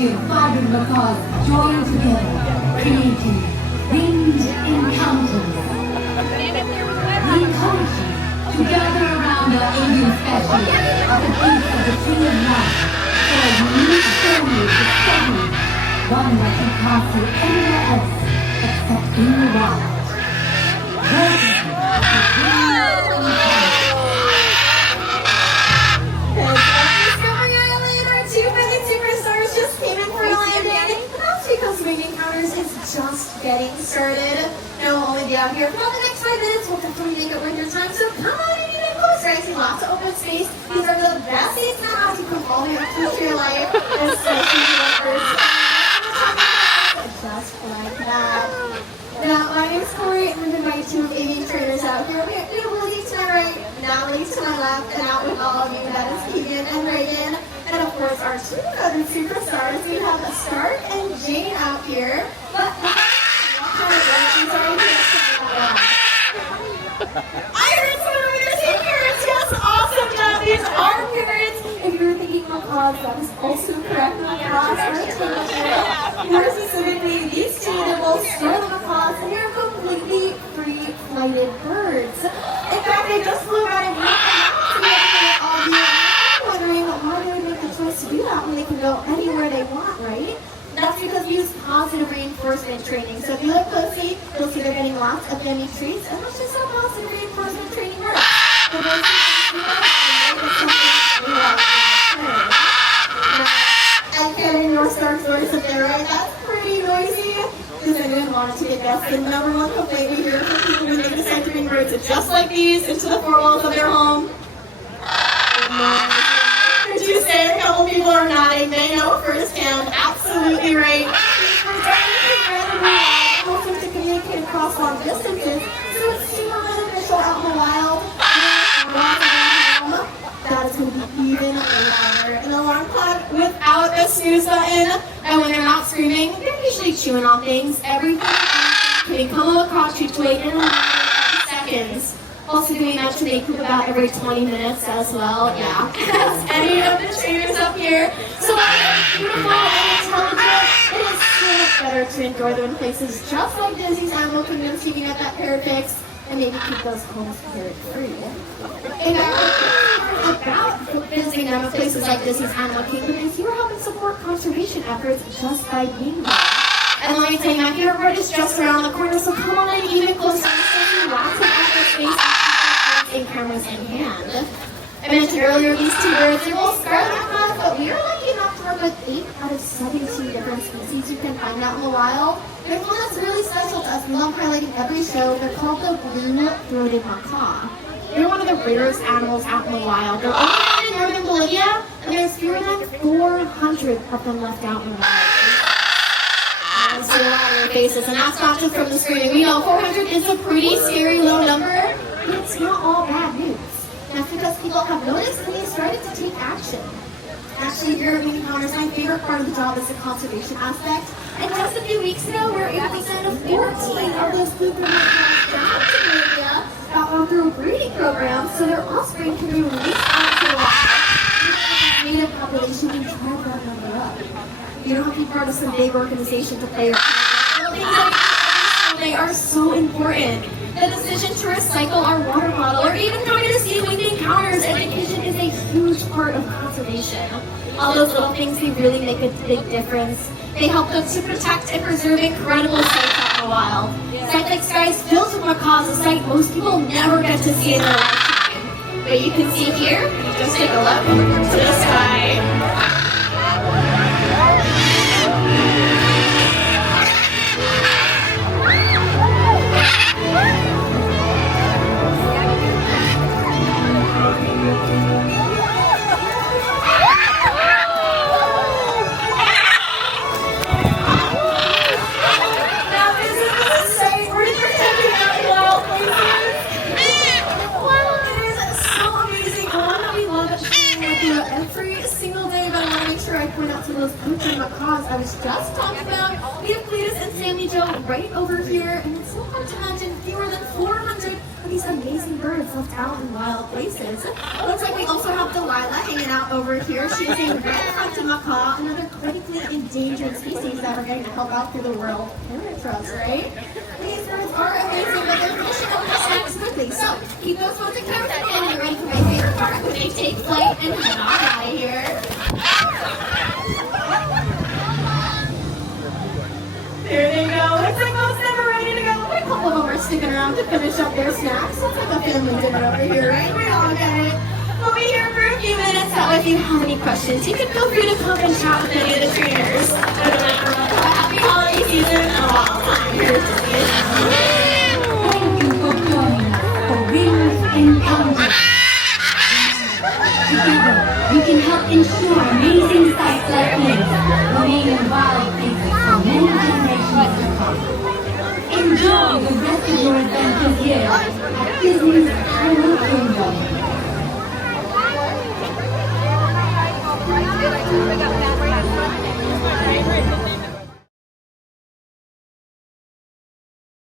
you vibrant macaws join together, creating winged encounters. We encourage you to gather around our avian specialist at the base of the tree of life for a unique journey of discovery, one that you can't see anywhere else except in the wild. Just getting started. Now we'll only be out here for the next 5 minutes. We'll definitely make it worth your time. So come on in even closer. I see lots of open space. These are the best seats now as you come all the way up to your life. Especially just like that. Now my name is Corey. I'm going to invite 2 avian trainers out here. We have Lily to my right, Natalie to my left, and out with all of you, that is Keegan and Reagan. And of course, our 2 other superstars. We have Stark and Jane out here. But Iris, one of your parents. Yes, awesome job. These are parents. If you were thinking macaws, that is also correct. Macaws are taken. More specifically, these 2, they're both Scarlet macaws, and they're completely free-flighted birds. In fact, they just flew around and all the wondering why they would make the choice to do that when they can go anywhere they want, right? That's because we use positive reinforcement training. So if you look closely, you'll see they're getting lots of yummy treats, and that's just how positive reinforcement training works. So those and Kevin, your Stark's voice up there, right? That's pretty noisy. Does anyone want to get that's the #1 complaint we hear from people when they decide to bring birds just like these into the 4 walls of their home? Did you say a couple people are nodding? They know firsthand. Absolutely right. Also to communicate across long distances, so it's super beneficial out in the wild. That is going to be even louder. An alarm clock without a snooze button, and when they're not screaming, they're usually chewing on things. Everything can come across your plate in 11 seconds. Also doing that to make poop about every 20 minutes as well, yeah. As any of the trainers up here. So beautiful and intelligent, it is so much better to enjoy them in places just like Disney's Animal Kingdom, keeping up that parapix, and maybe keep those homes parrot-free. In fact, about visiting them in places like Disney's Animal Kingdom is you're helping support conservation efforts just by being there. And let me tell you, my favorite part is just around the corner, so come on in even closer. Lots of outdoor space and cameras in hand. I mentioned earlier these 2 birds, they're both Scarlet macaws, but we are lucky enough to work with 8 out of 17 different species you can find out in the wild. There's one that's really special to us. We love highlighting every show. They're called the blue-throated macaw. They're one of the rarest animals out in the wild. They're only found in northern Bolivia, and there's fewer than 400 of them left out in the wild. See a lot of their faces, and that's not just from the screen. We know 400 is a pretty scary low number, but it's not all bad news. That's because people have noticed and they started to take action. Actually, here at Encounters, my favorite part of the job is the conservation aspect. And just a few weeks ago, we were able to send 14 of those blue-throated macaws down to Bolivia through a breeding program, so their offspring can be released out to the wild. Native population and drive that number up. You don't have to be part of some big organization to play your part. They are so important. The decision to recycle our water bottle, or even coming to see winged encounters, education is a huge part of conservation. All those little things, they really make a big difference. They help us to protect and preserve incredible sights out in the wild. Sights like skies filled with macaws, a sight most people never get to see in their lifetime. But you can see here, just take a look to the sky. Those pooping macaws I was just talking about. We have Cletus and Sammy Joe right over here, and it's so hard to imagine fewer than 400 of these these amazing birds left out in wild places. Looks like we also have Delilah hanging out over here. She's a red-fronted macaw, another critically endangered species that we're getting to help out through the World Parrot Trust, right? These birds are amazing, but they're finishing up the snacks quickly. So keep those phones in camera and get ready for my favorite part when they take flight and head on out of here. There they go. Looks like most of them are ready to go. A couple of them are sticking around to finish up their snacks. Looks like a family dinner over here, right? We all get it. We'll be here for a few minutes. That way, if you have any questions, you can feel free to come and chat with any of the trainers. Happy holiday season and a long time here at Disney. Thank you for joining us for Wings Encounters. Together, we can help ensure amazing sights like these remain in wild places for many generations to come. Enjoy the rest of your adventures here at Disney's